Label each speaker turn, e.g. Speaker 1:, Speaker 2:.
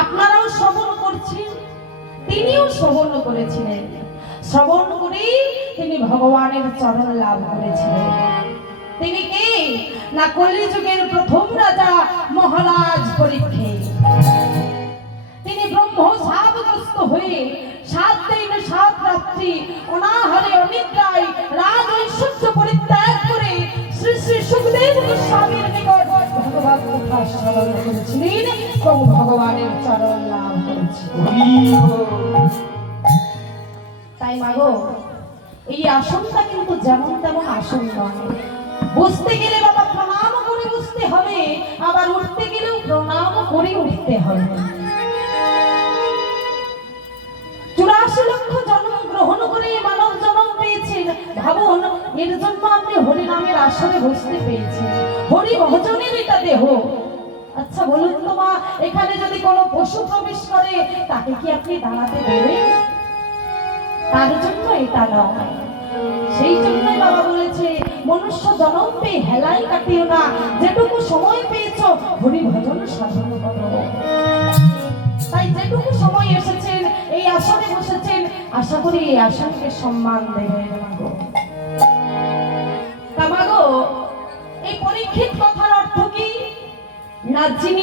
Speaker 1: আপনারাও শ্রবণ করছেন তিনিও শ্রবণ করেছিলেন। শ্রবণ করে তিনি ভগবানের চরণ লাভ করেছিলেন। তিনি কে? না কলিযুগের প্রথম রাজা মহারাজ পরীক্ষে। তিনি ব্রহ্ম সাপগ্রস্ত হয়ে সাত দিন, সাত রাত্রি অনাহারে অনিদ্রায় রাজ ঐশ্বর্য পরিত্যাগ করে শ্রী শ্রী সুখদেব গোস্বামীর নিকট ভগবান শ্রবণ করেছিলেন। এবং ভগবানের চরণ লাভ করেছিলেন তাই মাগো এই আসনটা কিন্তু যেমন তেমন আসন নয়। বসতে গেলে বাবা প্রণাম করে বসতে হবে, আবার উঠতে গেলেও প্রণাম করে উঠতে হবে। চুরাশি লক্ষ জন্ম গ্রহণ করে মানব জন্ম পেয়েছেন। ভাবুন এর জন্য আপনি হরি নামের আসরে বসতে পেয়েছেন হরি ভজনের এটা দেহ। আচ্ছা বলুন তো মা, এখানে যদি কোনো পশু প্রবেশ করে, তাকে কি আপনি দাঁড়াতে দেবেন? তার জন্য এটা নয়। সেই জন্যই বাবা বলেছে, মনুষ্য জনম পেয়ে হেলাই কাটিও না, যেটুকু সময় পেয়েছ হরি ভজন সাধন করো। তাই যেটুকু সময় এসেছেন, এই আসনে বসেছেন, আশা করি এই আসনকে সম্মান দেবেন মাগো তা মাগো এই পরীক্ষিত কথার অর্থ কি? না যিনি